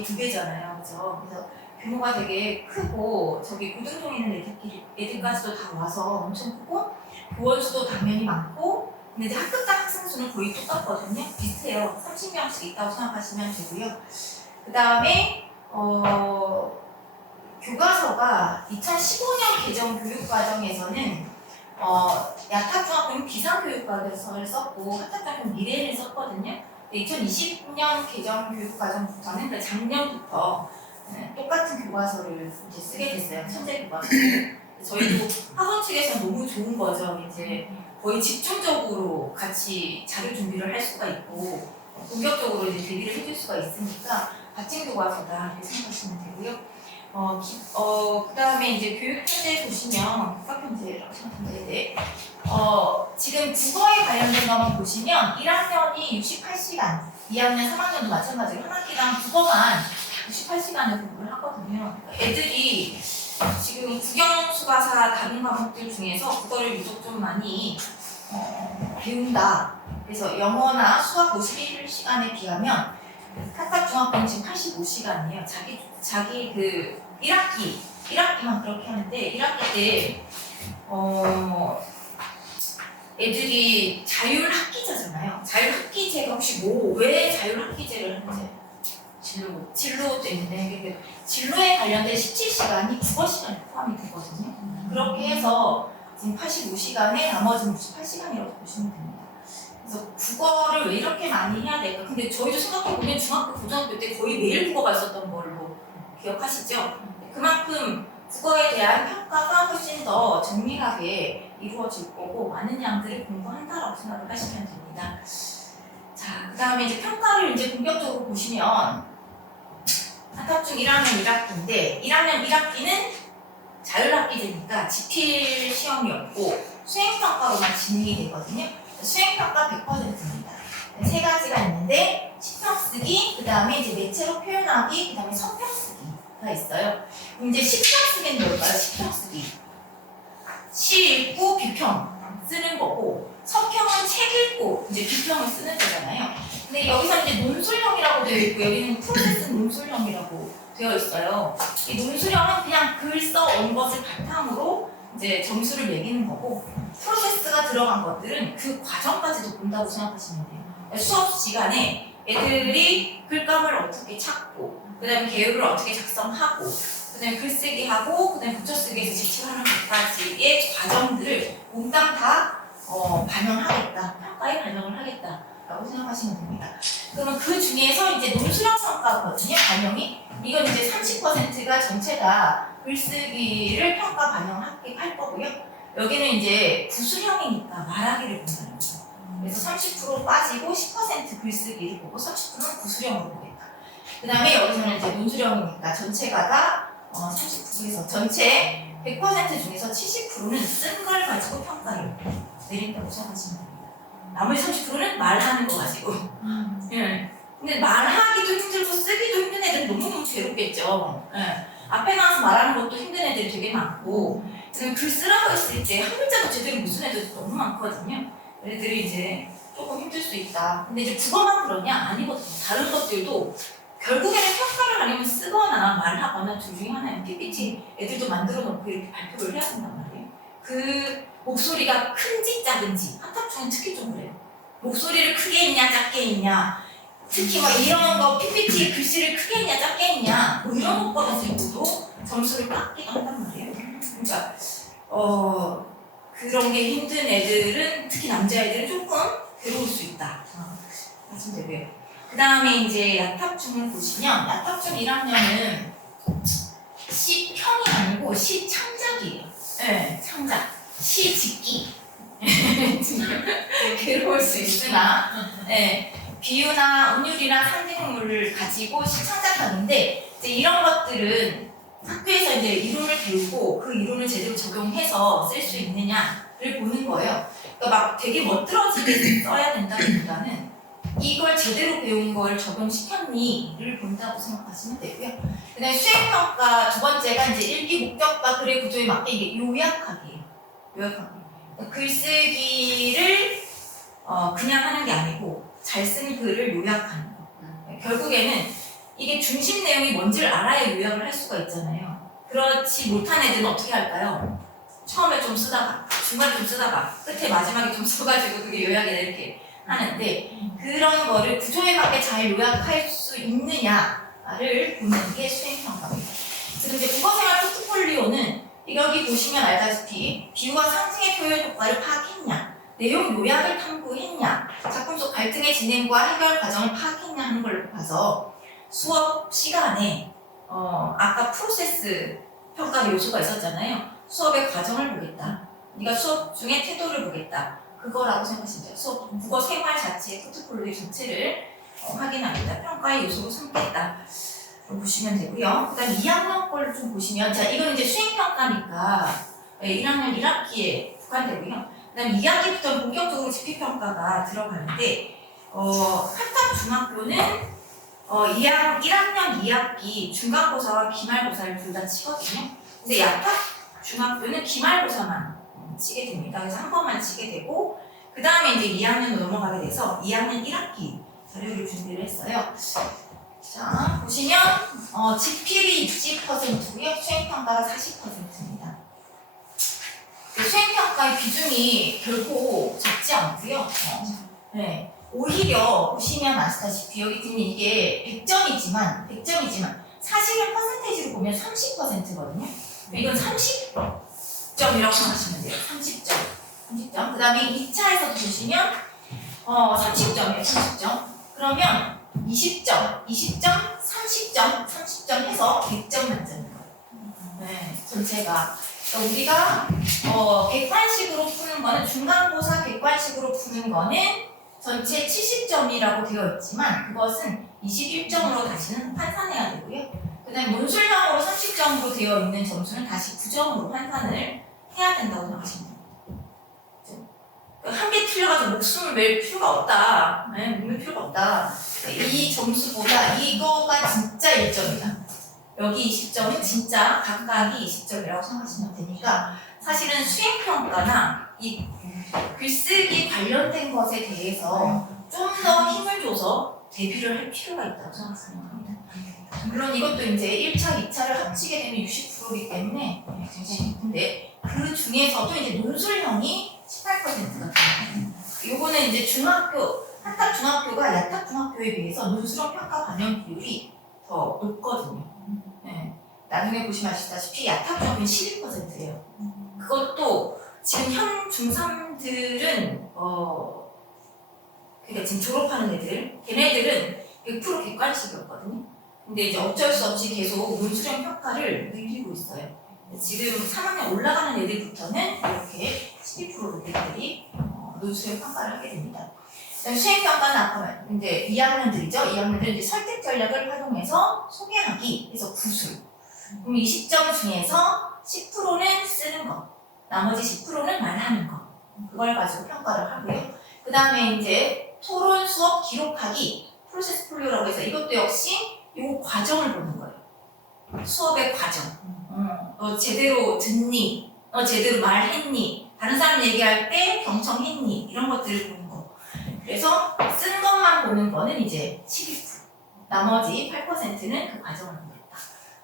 거의 2배잖아요. 그죠? 그래서 규모가 되게 크고, 저기 고등동에 있는 애들까지도 다 와서 엄청 크고, 교원수도 당연히 많고, 근데 이제 학급당 학생 수는 거의 똑같거든요. 비슷해요. 30명씩 있다고 생각하시면 되고요. 그 다음에 교과서가 2015년 개정 교육과정에서는 야탑중학교는 비상교육과정을 썼고 학탑중학교는 미래를 썼거든요. 2020년 개정 교육과정부터는 그러니까 작년부터 똑같은 교과서를 이제 쓰게 됐어요. 천재 교과서를. 저희도 학원 측에서 너무 좋은 거죠. 이제 거의 집중적으로 같이 자료 준비를 할 수가 있고 본격적으로 이제 대비를 해줄 수가 있으니까 같은 교과서다 이렇게 생각하시면 되고요. 그 다음에 이제 교육 편제 보시면 국가 편제라고 생각하면 되는데 지금 국어에 관련된 것만 보시면 1학년이 68시간, 2학년, 3학년도 마찬가지로 한 학기당 국어만 68시간을 공부를 하거든요. 애들이 지금 국영수가사 다른 과목들 중에서 국어를 유독 좀 많이 배운다. 그래서 영어나 수학 51시간에 비하면 학탑중학교는 지금 85시간이에요. 자기 그 1학기만 그렇게 하는데 1학기 때 애들이 자율학기제잖아요. 자율학기제가 혹시 왜 자율학기제를 하는지 진로 때문에 진로에 관련된 17시간이 국어 시간에 포함이 되거든요. 그렇게 해서 지금 85시간에 나머지는 68시간이라고 보시면 됩니다. 그래서 국어를 왜 이렇게 많이 해야 될까? 근데 저희도 생각해보면 중학교, 고등학교 때 거의 매일 국어가 있었던 걸로 기억하시죠? 그만큼 국어에 대한 평가가 훨씬 더 정밀하게 이루어질 거고 많은 양들을 공부한다라고 생각을 하시면 됩니다. 자, 그 다음에 이제 평가를 이제 본격적으로 보시면 학탑중 1학년 1학기인데 1학년 1학기는 자율학기제니까 지필 시험이 없고 수행평가로만 진행이 되거든요. 수행평가 100%입니다. 세 가지가 있는데 시평 쓰기, 그 다음에 이제 매체로 표현하기, 그 다음에 서평 쓰기가 있어요. 그럼 이제 시평 쓰기는 뭘까요? 시평 쓰기. 시 읽고 비평 쓰는 거고 서평은 책 읽고 이제 비평을 쓰는 거잖아요. 근데 여기서 이제 논술형이라고 되어 있고 여기는 프로세스 논술형이라고 되어 있어요. 이 논술형은 그냥 글 써온 것을 바탕으로 이제 점수를 매기는 거고 프로세스가 들어간 것들은 그 과정까지도 본다고 생각하시면 돼요. 수업 시간에 애들이 글감을 어떻게 찾고 그 다음에 개요를 어떻게 작성하고 그 다음에 글쓰기 하고 그 다음에 붙여쓰기에서 제출하는 것까지의 과정들을 몽땅 다 반영하겠다. 평가에 반영을 하겠다 라고 생각하시면 됩니다. 그러면 그 중에서 이제 논술형 평가거든요. 반영이 이건 이제 30%가 전체가 글쓰기를 평가 반영할 거고요. 여기는 이제 구술형이니까 말하기를 본다는 거죠. 그래서 30% 빠지고 10% 글쓰기를 보고 30%는 구술형으로 보겠다. 그 다음에 여기서는 이제 논술형이니까 전체가 다 30%에서 전체 100% 중에서 70%는 쓴 걸 가지고 평가를 내린다고 생각하시면 됩니다. 나머지 30%는 말하는 거 가지고. 근데 말하기도 힘들고 쓰기도 힘든 애들은 너무너무 괴롭겠죠. 앞에 나와서 말하는 것도 힘든 애들이 되게 많고 글 쓰라고 했을 때 한 글자도 제대로 못 쓰는 애들도 너무 많거든요. 애들이 이제 조금 힘들 수 있다. 근데 이제 국어만 그러냐? 아니거든요. 다른 것들도 결국에는 평가를 하려면 쓰거나 말하거나 둘 중에 하나예요. PPT 애들도 만들어 놓고 이렇게 발표를 해야 된단 말이에요. 그 목소리가 큰지 작은지 학탑중은 특히 좀 그래요. 목소리를 크게 했냐 작게 했냐 특히 막 이런 거 PPT 글씨를 크게 했냐 작게 했냐 뭐 이런 것 가지고도 점수를 깎기도 한단 말이에요. 그러니까 그런 게 힘든 애들은 특히 남자애들은 조금 괴로울 수 있다. 하시면 되고요. 그 다음에 이제 야탑중을 보시면 야탑중 1학년은 시평이 아니고 시창작이에요. 네, 창작. 시짓기. 괴로울 수 있으나 네, 비유나 운율이나 상징물을 가지고 시창작하는데 이제 이런 것들은 학교에서 이제 이론을 배우고 그 이론을 제대로 적용해서 쓸 수 있느냐를 보는 거예요. 그러니까 막 되게 멋들어지게 써야 된다기보다는 이걸 제대로 배운 걸 적용시켰니를 본다고 생각하시면 되고요. 그 다음에 수행평가 두 번째가 이제 일기 목격과 글의 구조에 맞게 이게 요약하기예요. 요약하기. 글쓰기를 그냥 하는 게 아니고 잘 쓴 글을 요약하는 거. 결국에는 이게 중심 내용이 뭔지를 알아야 요약을 할 수가 있잖아요. 그렇지 못한 애들은 어떻게 할까요? 처음에 좀 쓰다가 중간 좀 쓰다가 끝에 마지막에 좀 써가지고 그게 요약이다 이렇게 하는데 그런 거를 구조에 맞게 잘 요약할 수 있느냐를 보는 게 수행평가입니다. 지금 이제 국어생활 포트폴리오는 여기 보시면 알다시피 비유와 상징의 표현 효과를 파악했냐, 내용 요약을 탐구했냐, 작품 속 갈등의 진행과 해결 과정을 파악했냐 하는 걸 봐서 수업 시간에 아까 프로세스 평가 요소가 있었잖아요. 수업의 과정을 보겠다. 네가 수업 중에 태도를 보겠다. 그거라고 생각하시면 돼요. 수업 국어 생활 자체의 포트폴리오 전체를 확인하겠다. 평가의 요소로 삼겠다. 보시면 되고요. 그 다음 2학년 거를 좀 보시면 자 이건 이제 수행평가니까 1학년 1학기에 국한되고요. 그 다음 2학기부터 본격적으로 집필평가가 들어가는데 한탑 중학교는 1학년 2학기 중간고사와 기말고사를 둘 다 치거든요. 근데 약탑 중학교는 기말고사만 치게 됩니다. 그래서 한 번만 치게 되고 그 다음에 이제 2학년으로 넘어가게 돼서 2학년 1학기 자료를 준비를 했어요. 자 보시면 집필이 60%고요. 수행평가가 40%입니다. 수행평가의 비중이 결코 작지 않고요. 네. 오히려 보시면 아시다시피 여기 있는 이게 100점이지만 사실은 퍼센테이지로 보면 30%거든요. 이건 30점이라고 생각하시면 돼요. 30점. 그 다음에 2차에서 보시면 30점이에요. 30점. 그러면 20점, 30점 해서 100점 만점인 거예요. 네, 전체가. 그러니까 우리가 객관식으로 푸는 거는 중간고사 객관식으로 푸는 거는 전체 70점이라고 되어 있지만 그것은 21점으로 다시는 환산해야 되고요. 그 다음에 논술형으로 30점으로 되어 있는 점수는 다시 9점으로 환산을 해야 된다고 생각하시면 됩니다. 한 개 틀려가지고 목숨을 맬 필요가 없다. 맬 필요가 없다. 이 점수보다 이거가 진짜 1점이다. 여기 20점은 진짜 각각이 20점이라고 생각하시면 되니까 사실은 수행평가나 이 글쓰기 관련된 것에 대해서 좀 더 힘을 줘서 대비를 할 필요가 있다고 생각합니다. 물론 이것도 이제 1차, 2차를 합치게 되면 60%이기 때문에 굉장히 높은데 그 중에서도 이제 논술형이 18%가 됩니다. 요거는 이제 중학교, 한탑 중학교가 야탑 중학교에 비해서 논술형 평가 반영 비율이 더 높거든요. 네. 나중에 보시면 아시다시피 야탑 중학교는 11%예요. 그것도 지금 현 중3들은 그러니까 지금 졸업하는 애들, 걔네들은 100% 객관식이었거든요. 근데 이제 어쩔 수 없이 계속 논술형 평가를 늘리고 있어요. 지금 3학년 올라가는 애들부터는 이렇게 12% 애들이 논술형 평가를 하게 됩니다. 수행평가는 아까 이제 2학년들이죠. 2학년들은 이제 설득 전략을 활용해서 소개하기, 그래서 구술. 그럼 20점 중에서 10%는 쓰는 거, 나머지 10%는 말하는 거. 그걸 가지고 평가를 하고요. 그 다음에 이제 토론, 수업, 기록하기, 프로세스 폴리오라고 해서 이것도 역시 이 과정을 보는 거예요. 수업의 과정. 너 제대로 듣니? 너 제대로 말했니? 다른 사람 얘기할 때 경청했니? 이런 것들을 보는 거. 그래서 쓴 것만 보는 거는 이제 12%. 나머지 8%는 그 과정을 보겠다.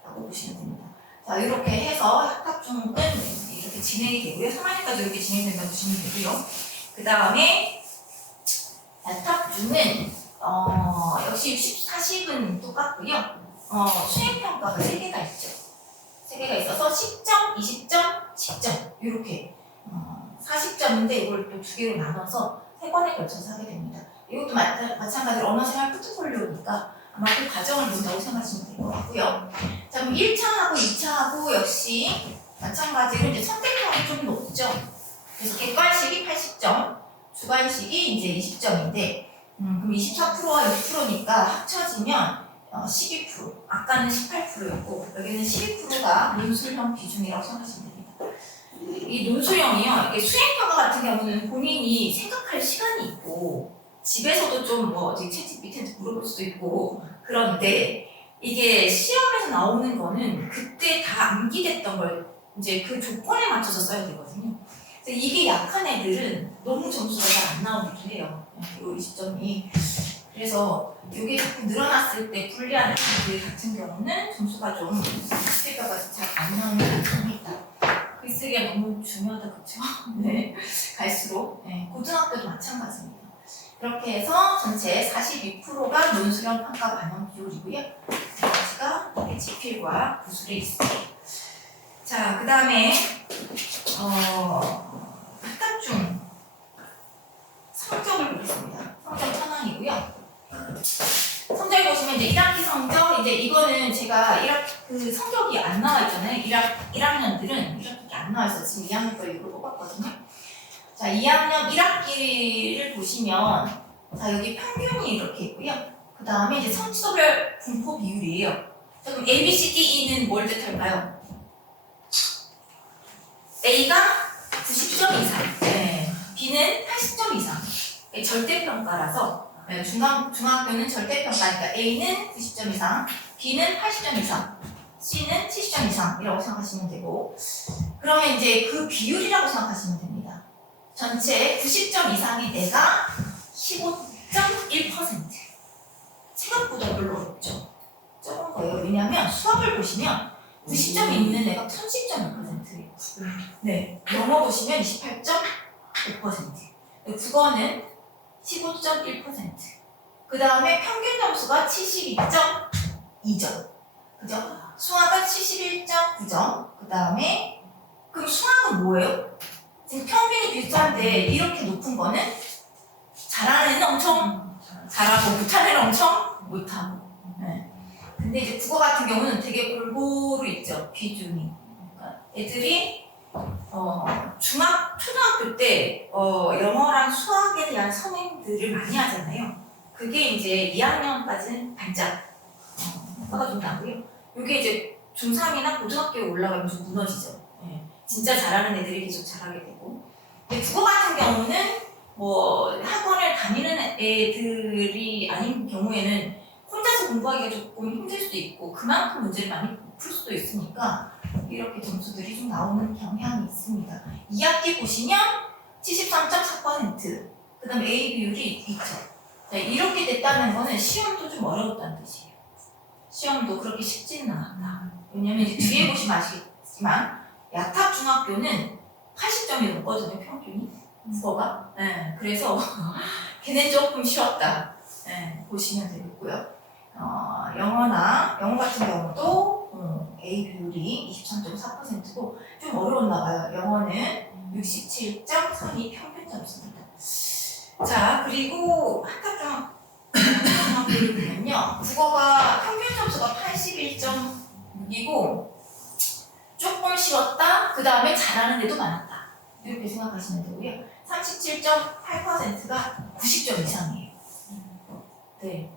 라고 보시면 됩니다. 자, 이렇게 해서 학합중은 이렇게 진행이 되고요. 3학년까지 이렇게 진행된다고 보시면 되고요. 그 다음에 야탑중은 역시 60, 40은 똑같고요. 수행평가가 3개가 있죠. 3개가 있어서 10점, 20점, 10점 이렇게 40점인데 이걸 또 2개로 나눠서 3번에 걸쳐서 하게 됩니다. 이것도 마찬가지로 언어생활 포트폴리오니까 아마 그 과정을 본다고 생각하시면 될 것 같고요. 자, 그럼 1차하고 2차하고 역시 마찬가지로 이제 선택형이 좀 높죠. 그래서 객관식이 80점, 주관식이 이제 20점인데 그럼 24%와 6%니까 합쳐지면 12%, 아까는 18%였고 여기는 12%가 논술형 비중이라고 생각하시면 됩니다. 이 논술형이요, 이게 수행평가 같은 경우는 본인이 생각할 시간이 있고 집에서도 좀 채팅 밑에 물어볼 수도 있고 그런데 이게 시험에서 나오는 거는 그때 다 암기됐던 걸 이제 그 조건에 맞춰서 써야 되거든요. 그래서 이게 약한 애들은 너무 점수가 잘 안 나오기도 해요. 이 20점이. 그래서 이게 자꾸 늘어났을 때 분리하는 애들 같은 경우는 점수가 좀 글쓰기가 잘 안 나오는 경향이 있다. 글쓰기가 너무 중요하다, 그쵸? 네, 갈수록. 네, 고등학교도 마찬가지입니다. 그렇게 해서 전체 42%가 논술형 평가 반영 비율이고요. 나머지가 지필과 구술에 있어요. 자, 그 다음에 학답중 성적을 보겠습니다. 성적 현황이고요. 성적을 보시면 이제 1학기 성적, 이제 이거는 제가 그 성적이 안 나와 있잖아요. 1학년들은 이렇게 안 나와 있어요. 지금 2학년 걸 이거 뽑았거든요. 자, 2학년 1학기를 보시면, 자, 여기 평균이 이렇게 있고요. 그 다음에 이제 성취도별 분포 비율이에요. 자, 그럼 A, B, C, D, E는 뭘 뜻할까요? A가 90점 이상, 네. B는 80점 이상. 절대평가라서, 네, 중학교는 절대평가니까 A는 90점 이상, B는 80점 이상, C는 70점 이상이라고 생각하시면 되고, 그러면 이제 그 비율이라고 생각하시면 됩니다. 전체 90점 이상의 애가 15.1%. 생각보다 별로 없죠. 적은 거예요. 왜냐하면 수학을 보시면 90점 있는 애가 30.1%예요. 네. 영어 보시면 28.5%. 국어는 15.1%. 그 다음에 평균 점수가 72.2점. 그죠? 수학은 71.9점. 그 다음에, 그럼 수학은 뭐예요? 지금 평균이 비슷한데 이렇게 높은 거는 잘하는 애는 엄청 잘하고 못하는 애는 엄청 못하고. 네. 근데 이제 국어 같은 경우는 되게 골고루 있죠. 비중이. 그러니까 애들이 초등학교 때 영어랑 수학에 대한 선행들을 많이 하잖아요. 그게 이제 2학년까지는 반짝 효과가 좀 나고요. 이게 이제 중3이나 고등학교에 올라가면 좀 무너지죠. 네. 진짜 잘하는 애들이 계속 잘하게 되고. 근데 국어 같은 경우는 뭐 학원을 다니는 애들이 아닌 경우에는 혼자서 공부하기가 조금 힘들 수도 있고 그만큼 문제를 많이 풀 수도 있으니까 이렇게 점수들이 좀 나오는 경향이 있습니다. 2학기 보시면 73.4%, 그 다음에 A 비율이 있죠. 자, 이렇게 됐다는 거는 시험도 좀 어려웠다는 뜻이에요. 시험도 그렇게 쉽지는 않았다. 왜냐면 이제 뒤에 보시면 아시겠지만 야탑중학교는 80점이 넘거든요, 평균이. 국어가. 네, 그래서 걔네 조금 쉬웠다. 네, 보시면 되겠고요. 영어 같은 경우도 A 비율이 23.4%고 좀 어려웠나 봐요. 영어는 67.32 평균 점수입니다. 자, 그리고 학탑중학교를 보면요. 국어가 평균 점수가 81.6이고 조금 쉬웠다. 그 다음에 잘하는 데도 많았다. 이렇게 생각하시면 되고요. 37.8%가 90점 이상이에요. 네.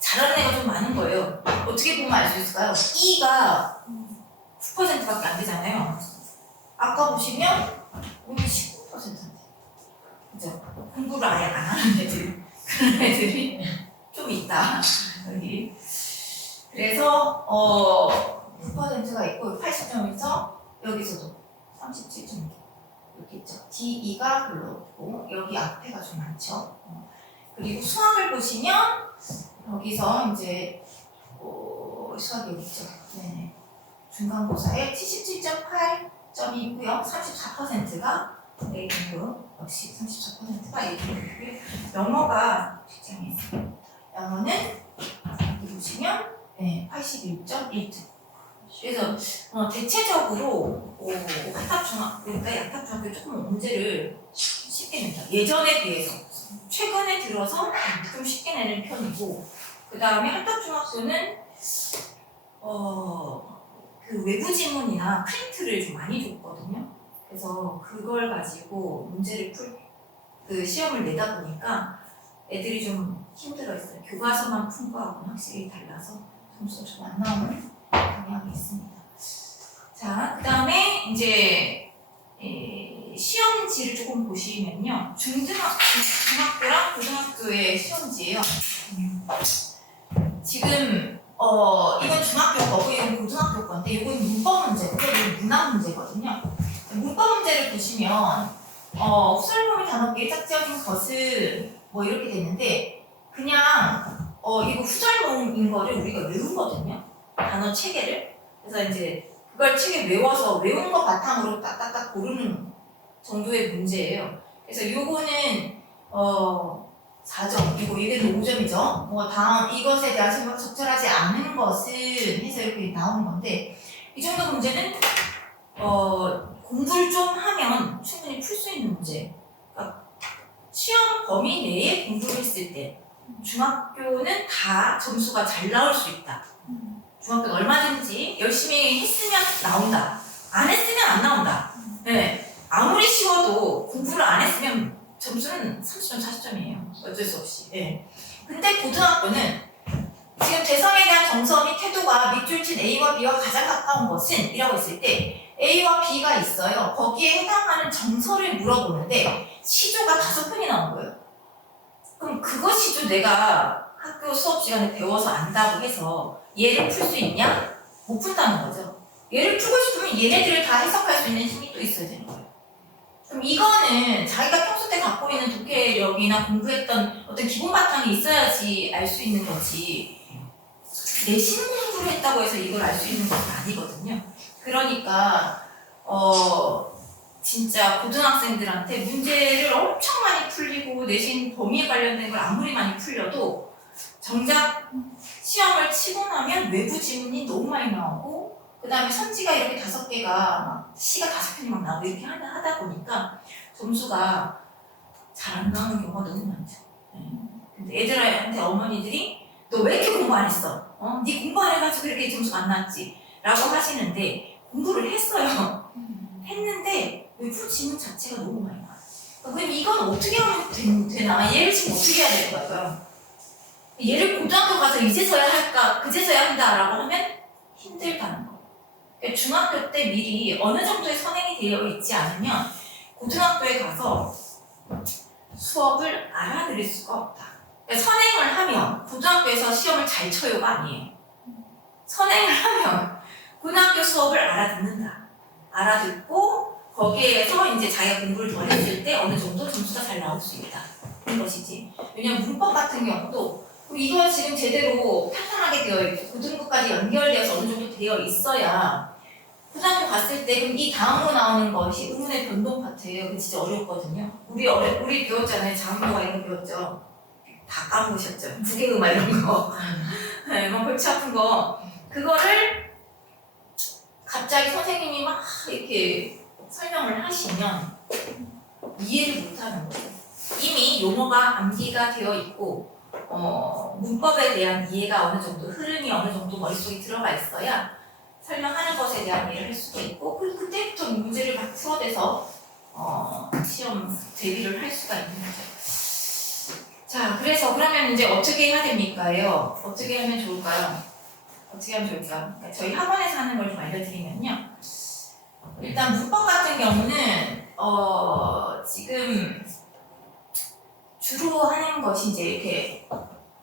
잘하는 애가 좀 많은 거예요. 어떻게 보면 알 수 있을까요? E가 9%밖에 안 되잖아요. 아까 보시면 오늘 19%인데. 그죠? 공부를 아예 안 하는 애들. 그런 애들이 좀 있다. 여기. 그래서 9%가 있고 80점에서 여기서도 37점 이렇게 있죠. D, E가 별로 없고 여기 앞에가 좀 많죠. 그리고 수학을 보시면 여기서 이제 수학이 여기 있죠. 네. 중간고사에 77.8점이고요. 34%가 A 등급, 역시 34%가 A 등급이고요. 영어가 직장에 있어요. 영어는 여기 보시면 81.1점. 그래서 대체적으로 학탑중학교가 약학중학교 조금 문제를 쉽게 낸다. 예전에 비해서 최근에 들어서 좀 쉽게 내는 편이고, 그 다음에 학탑중학교는 그 외부 지문이나 프린트를 좀 많이 줬거든요. 그래서 그걸 가지고 문제를 그 시험을 내다 보니까 애들이 좀 힘들어했어요. 교과서만 푼 거하고는 확실히 달라서 점수가 좀 안 나오는 경향이 있습니다. 자, 그 다음에 이제 시험지를 조금 보시면요. 중학교랑 고등학교의 시험지예요. 지금 이건 중학교 거고 이건 고등학교 건데 이건 문법 문제고 이건 문학 문제거든요. 문법 문제를 보시면 후설범위 단어끼리 짝지어진 것은 뭐 이렇게 됐는데 그냥 이거 후절몽인 거를 우리가 외우거든요. 단어 체계를. 그래서 이제 그걸 책에 외워서 외운 거 바탕으로 딱딱딱 고르는 정도의 문제예요. 그래서 요거는 4점, 이게 5점이죠. 다음 이것에 대한 생각 적절하지 않은 것은 해서 이렇게 나오는 건데 이 정도 문제는 공부를 좀 하면 충분히 풀 수 있는 문제. 그러니까 시험 범위 내에 공부를 했을 때 중학교는 다 점수가 잘 나올 수 있다. 중학교는 얼마든지 열심히 했으면 나온다. 안 했으면 안 나온다. 네. 아무리 쉬워도 공부를 안 했으면 점수는 30점, 40점이에요. 어쩔 수 없이. 네. 근데 고등학교는 지금 대상에 대한 정서 및 태도가 밑줄 친 A와 B와 가장 가까운 것은? 이라고 했을 때 A와 B가 있어요. 거기에 해당하는 정서를 물어보는데 시조가 5편이 나온 거예요. 그럼 그거 시조 내가 학교 수업 시간에 배워서 안다고 해서 얘를 풀 수 있냐? 못 푼다는 거죠. 얘를 풀고 싶으면 얘네들을 다 해석할 수 있는 힘이 또 있어야 되는 거예요. 그럼 이거는 자기가 평소 때 갖고 있는 독해력이나 공부했던 어떤 기본 바탕이 있어야지 알 수 있는 거지. 내신 공부를 했다고 해서 이걸 알 수 있는 것은 아니거든요. 그러니까 진짜 고등학생들한테 문제를 엄청 많이 풀리고 내신 범위에 관련된 걸 아무리 많이 풀려도 정작 시험을 치고 나면 외부 지문이 너무 많이 나오고 그 다음에 선지가 이렇게 5개가 막 시가 5편이 막 나오고 이렇게 하다 보니까 점수가 잘 안 나오는 경우가 너무 많죠. 네. 근데 애들한테 어머니들이 너 왜 이렇게 공부 안 했어? 네 공부 안 해가지고 이렇게 점수가 안 나왔지? 라고 하시는데 공부를 했어요. 했는데 외부 지문 자체가 너무 많이 나와요. 그럼 이건 어떻게 하면 되나? 얘를 지금 어떻게 해야 될 것 같아요? 얘를 고등학교 가서 이제서야 할까? 그제서야 한다라고 하면 힘들다는 거예요. 그러니까 중학교 때 미리 어느 정도의 선행이 되어 있지 않으면 고등학교에 가서 수업을 알아들을 수가 없다. 그러니까 선행을 하면 고등학교에서 시험을 잘 쳐요가 아니에요. 선행을 하면 고등학교 수업을 알아듣는다. 알아듣고 거기에서 이제 자기가 공부를 더 했을 때 어느 정도 점수가 잘 나올 수 있다. 그런 것이지. 왜냐면 문법 같은 경우도 이거 지금 제대로 탄탄하게 되어 있고 고등부까지 연결되어서 어느 정도 되어 있어야 고등학교 갔을 때 그럼 이 다음으로 나오는 것이 의문의 변동 파트예요. 그게 진짜 어렵거든요. 우리 배웠잖아요. 장문과 이런 거 배웠죠. 다 까먹으셨죠. 부계음악 이런 거. 네, 막 골치 아픈 거. 그거를 갑자기 선생님이 막 이렇게 설명을 하시면 이해를 못하는 거예요. 이미 용어가 암기가 되어 있고 문법에 대한 이해가 어느 정도, 흐름이 어느 정도 머릿속에 들어가 있어야 설명하는 것에 대한 이해를 할 수가 있고 그때부터 문제를 막 풀어대서 시험 대비를 할 수가 있는 거죠. 자, 그래서 그러면 이제 어떻게 해야 됩니까요? 어떻게 하면 좋을까요? 그러니까 저희 학원에서 하는 걸 좀 알려드리면요. 일단 문법 같은 경우는 지금 주로 하는 것이 이제 이렇게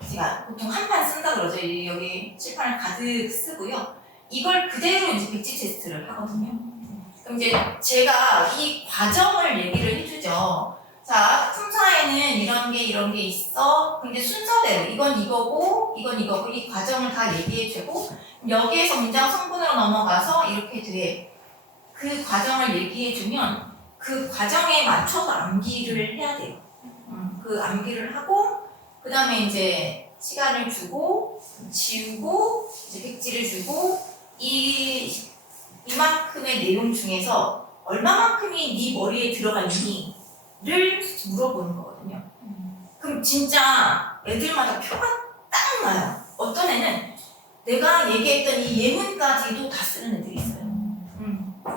제가 보통 한 판 쓴다 그러죠. 여기 칠판을 가득 쓰고요. 이걸 그대로 이제 백지 테스트를 하거든요. 그럼 이제 제가 이 과정을 얘기를 해주죠. 자, 품사에는 이런 게 있어. 근데 순서대로 이건 이거고 이 과정을 다 얘기해주고 여기에서 문장 성분으로 넘어가서 이렇게 돼. 그 과정을 얘기해주면 그 과정에 맞춰서 암기를 해야 돼요. 그 암기를 하고 그 다음에 이제 시간을 주고 지우고 이제 백지를 주고 이만큼의 내용 중에서 얼마만큼이 네 머리에 들어가 있니?를 물어보는 거거든요. 그럼 진짜 애들마다 표가 딱 나요. 어떤 애는 내가 얘기했던 이 예문까지도 다 쓰는 애들이 있어요.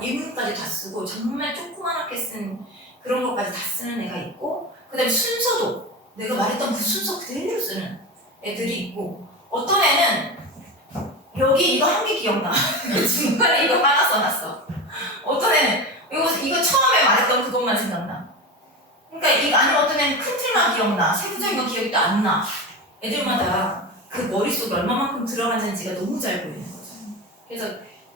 예문까지 다 쓰고 정말 조그맣게 쓴 그런 것까지 다 쓰는 애가 있고 그 다음에 순서도 내가 말했던 그 순서 그대로 쓰는 애들이 있고 어떤 애는 여기 이거 한 개 기억나. 중간에 이거 하나 써놨어. 어떤 애는 이거 처음에 말했던 그것만 생각나. 그러니까 이거 아니면 어떤 애는 큰 틀만 기억나. 세부적인 거 기억이 또 안 나. 애들마다 그 머릿속에 얼마만큼 들어갔는지가 너무 잘 보이는 거죠. 그래서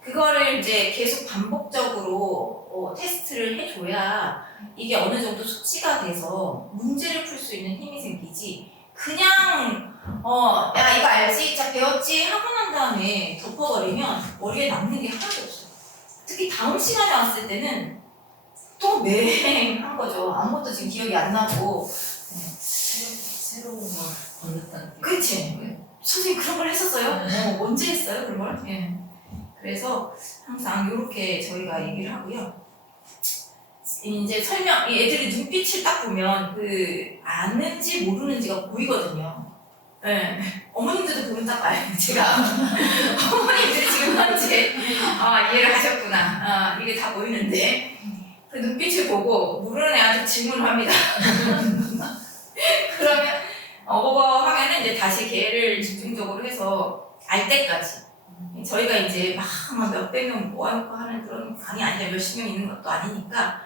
그거를 이제 계속 반복적으로 테스트를 해줘야 이게 어느 정도 숙지가 돼서 문제를 풀 수 있는 힘이 생기지 그냥 야 이거 알지? 자 배웠지? 하고 난 다음에 덮어버리면 머리에 남는 게 하나도 없어요. 특히 다음 시간에 왔을 때는 또 맹한 거죠. 아무것도 지금 기억이 안 나고. 새로운 걸 건넜다는 게. 그치? 선생님 그런 걸 했었어요? 언제 했어요 그런 걸? 예. 그래서 항상 이렇게 저희가 얘기를 하고요. 이제 설명, 이 애들이 눈빛을 딱 보면 그 아는지 모르는지가 보이거든요. 예. 어머님들도 보면 딱 봐요. 제가 어머님들이 지금 현재 이해를 하셨구나. 이게 다 보이는데 그 눈빛을 보고 모르는 애한테 질문을 합니다. 그러면 어버버 하면은 이제 다시 걔를 집중적으로 해서 알 때까지. 저희가 이제 막 몇백 명 모아놓고 하는 그런 강의 아니라 몇십 명 있는 것도 아니니까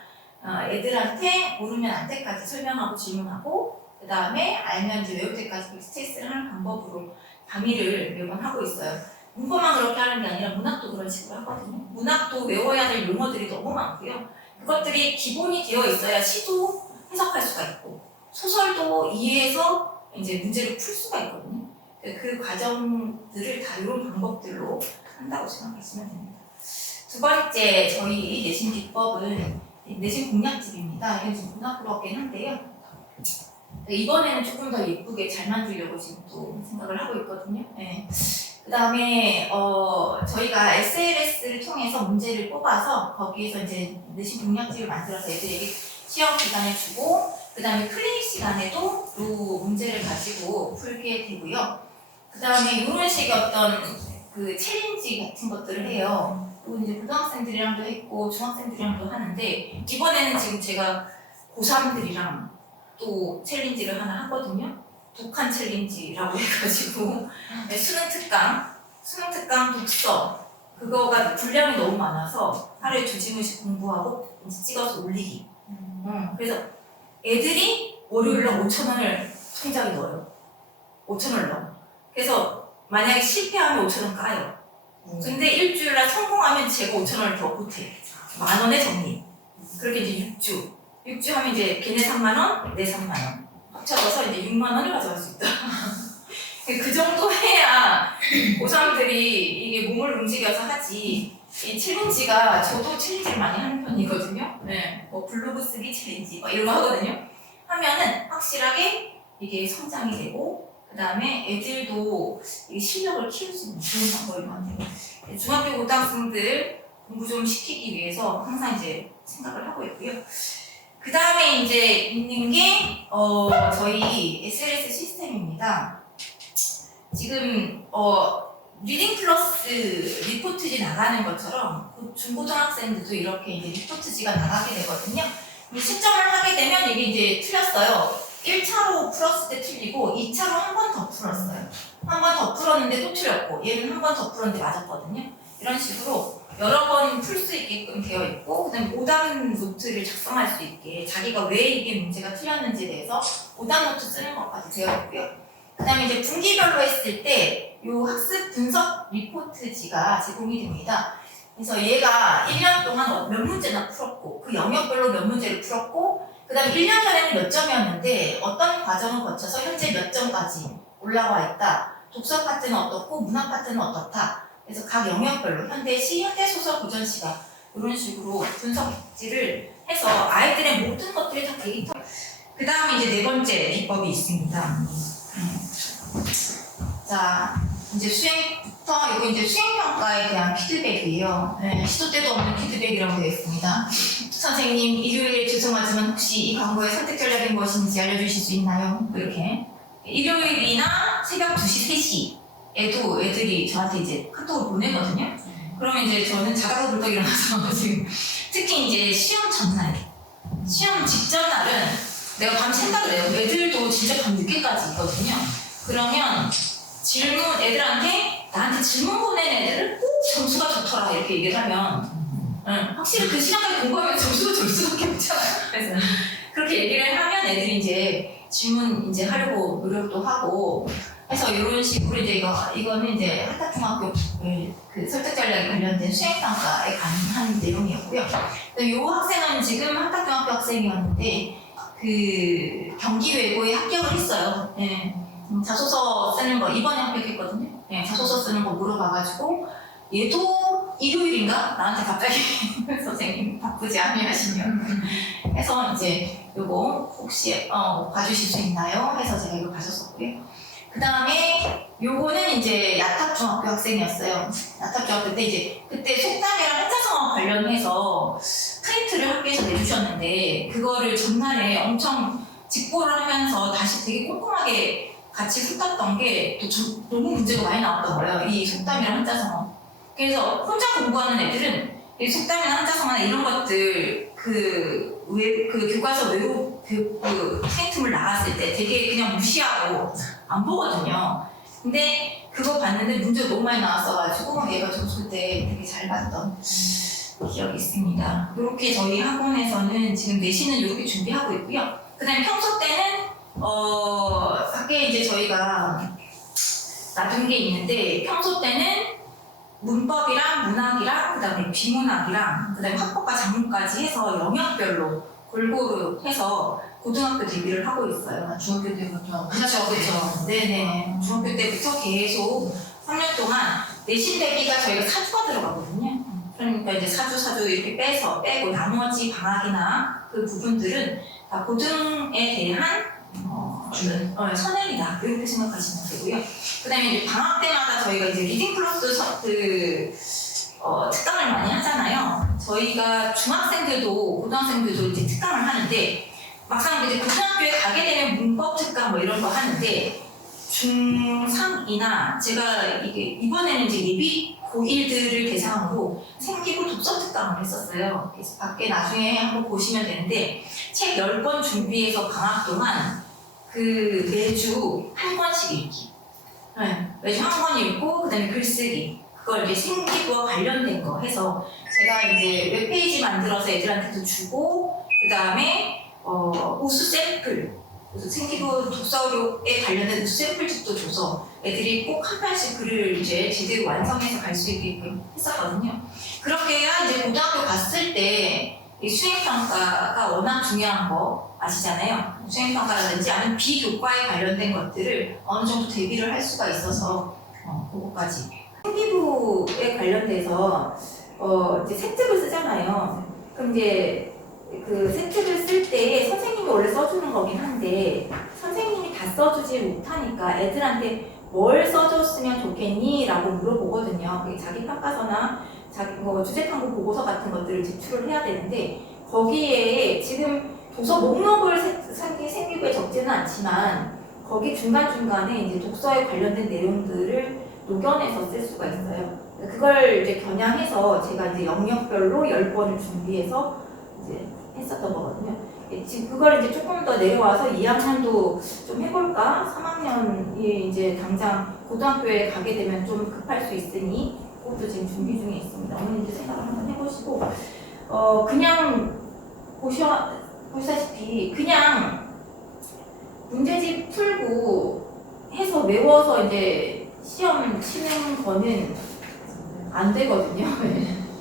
애들한테 모르면 알 때까지 설명하고 질문하고 그 다음에 알면 이제 외울 때까지 그렇게 테스트를 하는 방법으로 강의를 매번 하고 있어요. 문법만 그렇게 하는 게 아니라 문학도 그런 식으로 하거든요. 문학도 외워야 될 용어들이 너무 많고요. 그것들이 기본이 되어 있어야 시도 해석할 수가 있고 소설도 이해해서 이제 문제를 풀 수가 있거든요. 그 과정들을 다 이런 방법들로 한다고 생각하시면 됩니다. 두 번째 저희 내신 기법은 내신 공략집입니다. 이건 좀 문학부럽긴 한데요. 이번에는 조금 더 예쁘게 잘 만들려고 지금 또 생각을 하고 있거든요. 네. 그 다음에 저희가 SLS를 통해서 문제를 뽑아서 거기에서 이제 내신 공략집을 만들어서 애들에게 시험 기간에 주고 그 다음에 클리닉 시간에도 이 문제를 가지고 풀게 되고요. 그 다음에 이런 식의 어떤 그 챌린지 같은 것들을 해요. 또 이제 고등학생들이랑도 했고 중학생들이랑도 하는데 이번에는 지금 제가 고3들이랑 또 챌린지를 하나 하거든요. 독한 챌린지라고 해가지고 수능 특강 독서 그거가 분량이 너무 많아서 하루에 2지문씩 공부하고 이제 찍어서 올리기. 그래서 애들이 월요일날 5,000원을 통장에 넣어요. 5,000원을 넣어. 그래서 만약에 실패하면 5,000원 까요. 근데 일주일날 성공하면 제가 5,000원을 더 보태요. 10,000원의 정리. 그렇게 이제 6주 하면 이제 걔네 3만원, 내 3만원. 합쳐서 이제 6만원을 가져갈 수 있다. 그 정도 해야 고3들이 이게 몸을 움직여서 하지. 이 챌린지가 저도 챌린지를 많이 하는 편이거든요. 네. 뭐 블로그 쓰기 챌린지 이런 거 하거든요. 하면은 확실하게 이게 성장이 되고 그 다음에 애들도 이 실력을 키울 수 있는 좋은 방법인 것 같아요. 중학교 고등학생들 공부 좀 시키기 위해서 항상 이제 생각을 하고 있고요. 그 다음에 이제 있는 게 저희 SLS 시스템입니다. 지금 리딩 플러스 리포트지 나가는 것처럼 중고등학생들도 이렇게 이제 리포트지가 나가게 되거든요. 채점을 하게 되면 이게 이제 틀렸어요. 1차로 풀었을 때 틀리고 2차로 한 번 더 풀었어요. 한 번 더 풀었는데 또 틀렸고 얘는 한 번 더 풀었는데 맞았거든요. 이런 식으로 여러 번 풀 수 있게끔 되어 있고 그다음에 오답 노트를 작성할 수 있게 자기가 왜 이게 문제가 틀렸는지에 대해서 오답 노트 쓰는 것까지 되어 있고요. 그다음에 이제 분기별로 했을 때 이 학습 분석 리포트지가 제공이 됩니다. 그래서 얘가 1년 동안 몇 문제나 풀었고 그 영역별로 몇 문제를 풀었고 그 다음에 1년 전에는 몇 점이었는데 어떤 과정을 거쳐서 현재 몇 점까지 올라와 있다. 독서 파트는 어떻고 문학 파트는 어떻다. 그래서 각 영역별로 현대시, 현대소설, 고전시가 이런 식으로 분석지를 해서 아이들의 모든 것들이 다 데이터. 그 다음에 이제 네 번째 기법이 있습니다. 자, 이제 수행부터 이거 이제 수행평가에 대한 피드백이에요. 네, 시도 때도 없는 피드백이라고 되어 있습니다. 선생님, 일요일에 죄송하지만 혹시 이 광고의 선택 전략이 무엇인지 알려주실 수 있나요? 이렇게 일요일이나 새벽 2시, 3시에도 애들이 저한테 이제 카톡을 보내거든요. 그러면 이제 저는 자다가 불떡 일어나서 지금 특히 이제 시험 전날, 시험 직전 날은 내가 밤 샌다 그래요. 애들도 진짜 밤 늦게까지 있거든요. 그러면 질문, 애들한테 나한테 질문 보낸 애들은 꼭 점수가 좋더라 이렇게 얘기를 하면 확실히 그 시간까지 공부하면 점수가 좋을 수밖에 없잖아요. 그래서 그렇게 얘기를 하면 애들이 이제 질문 이제 하려고 노력도 하고 해서 이런 식으로 이제 이거는 이제 한탁중학교 그 설득 전략에 관련된 수행평가에 관한 내용이었고요. 이 학생은 지금 한탁중학교 학생이었는데 그 경기외고에 합격을 했어요. 네. 자소서 쓰는 거 이번에 합격했거든요. 네, 자소서 쓰는 거 물어봐가지고 얘도 일요일인가 나한테 갑자기 선생님 바쁘지 않으시면 해서 이제 요거 혹시 봐주실 수 있나요? 해서 제가 이거 가졌었고요. 그 다음에 요거는 이제 야탑중학교 학생이었어요. 야탑중학교 때 이제 그때 속담이랑 한자성어 관련해서 프린트를 학교에서 내주셨는데 그거를 전날에 엄청 직보를 하면서 다시 되게 꼼꼼하게 같이 훑었던 게 또 너무 문제가 많이 나왔던 거예요. 이 속담이랑 한자성어. 그래서 혼자 공부하는 애들은 이 속담이나 한자성어나 이런 것들 그 교과서 그 프린트물 나왔을 때 되게 그냥 무시하고 안 보거든요. 근데 그거 봤는데 문제가 너무 많이 나왔어가지고 얘가 점수 때 되게 잘 봤던 기억이 있습니다. 이렇게 저희 학원에서는 지금 내신은 이렇게 준비하고 있고요. 그 다음에 평소 때는 학교에 이제 저희가 놔둔 게 있는데 평소 때는 문법이랑 문학이랑 그 다음에 비문학이랑 그 다음에 학법과 작문까지 해서 영역별로 골고루 해서 고등학교 대비를 하고 있어요. 중학교 때부터. 그렇죠. 네네. 중학교 때부터 계속 3년 동안 내신 대비가 저희가 사주가 들어가거든요. 그러니까 이제 사주 이렇게 빼고 나머지 방학이나 그 부분들은 다 고등에 대한 선행이다 이렇게 생각하시면 되고요. 그다음에 이제 방학 때마다 저희가 이제 리딩 플러스 특강을 많이 하잖아요. 저희가 중학생들도 고등학생들도 이제 특강을 하는데 막상 이제 고등학교에 가게 되면 문법 특강 뭐 이런 거 하는데 중3이나 제가 이게 이번에는 이제 예비 고1들을 대상으로 생기부 독서 특강을 했었어요. 그래서 밖에 나중에 한번 보시면 되는데 책 10권 준비해서 방학 동안 그 매주 한 권씩 읽기. 네, 매주 한 권 읽고 그다음에 글쓰기. 그걸 이제 생기부와 관련된 거 해서 제가 이제 웹페이지 만들어서 애들한테도 주고 그다음에 우수 샘플. 그래서 생기부 독서료에 관련된 우수 샘플집도 줘서 애들이 꼭 한 편씩 글을 이제 제대로 완성해서 갈 수 있게끔 했었거든요. 그렇게 해야 이제 고등학교 갔을 때 이 수행평가가 워낙 중요한 거 아시잖아요. 수행평가라든지 아니면 비교과에 관련된 것들을 어느 정도 대비를 할 수가 있어서 그거까지. 생기부에 관련돼서 이제 세특을 쓰잖아요. 그럼 이제 그 세특을 쓸 때 선생님이 원래 써주는 거긴 한데 선생님이 다 써주지 못하니까 애들한테 뭘 써줬으면 좋겠니? 라고 물어보거든요. 그게 자기 평가서나 자기 주제탐구 보고서 같은 것들을 제출을 해야 되는데 거기에 지금 도서 목록을 생기부에 적지는 않지만 거기 중간중간에 이제 독서에 관련된 내용들을 녹여내서 쓸 수가 있어요. 그걸 이제 겨냥해서 제가 이제 영역별로 10권을 준비해서 이제 했었던 거거든요. 지금 그걸 이제 조금 더 내려와서 2학년도 좀 해볼까? 3학년이 이제 당장 고등학교에 가게 되면 좀 급할 수 있으니 그것도 지금 준비 중에 있습니다. 어머님도 생각을 한번 해보시고 그냥 보시다시피 그냥 문제집 풀고 해서 외워서 이제 시험 치는 거는 안 되거든요.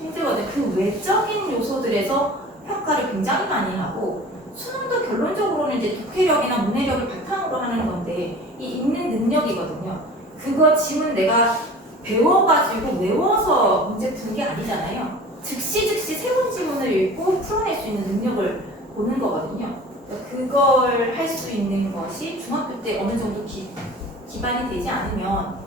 힘들거든요. 그 외적인 요소들에서 평가를 굉장히 많이 하고 수능도 결론적으로는 이제 독해력이나 문해력을 바탕으로 하는 건데 이 읽는 능력이거든요. 그거 지문 내가 배워가지고 외워서 문제 푸는 게 아니잖아요. 즉시 새로운 지문을 읽고 풀어낼 수 있는 능력을 보는 거거든요. 그걸 할 수 있는 것이 중학교 때 어느 정도 기반이 되지 않으면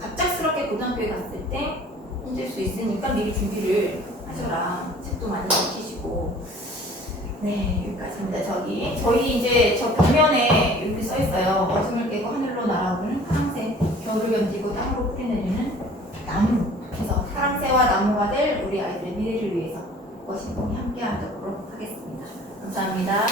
갑작스럽게 고등학교에 갔을 때 힘들 수 있으니까 미리 준비를 하셔라. 책도 많이 읽히시고. 네, 여기까지입니다. 저희 이제 저 벽면에 이렇게 써 있어요. 어둠을 깨고 하늘로 날아오는 파랑새, 겨울을 견디고 땅으로 뿌리내리는 나무. 그래서 파랑새와 나무가 될 우리 아이들의 미래를 위해서 신공이 함께하도록 하겠습니다. 감사합니다.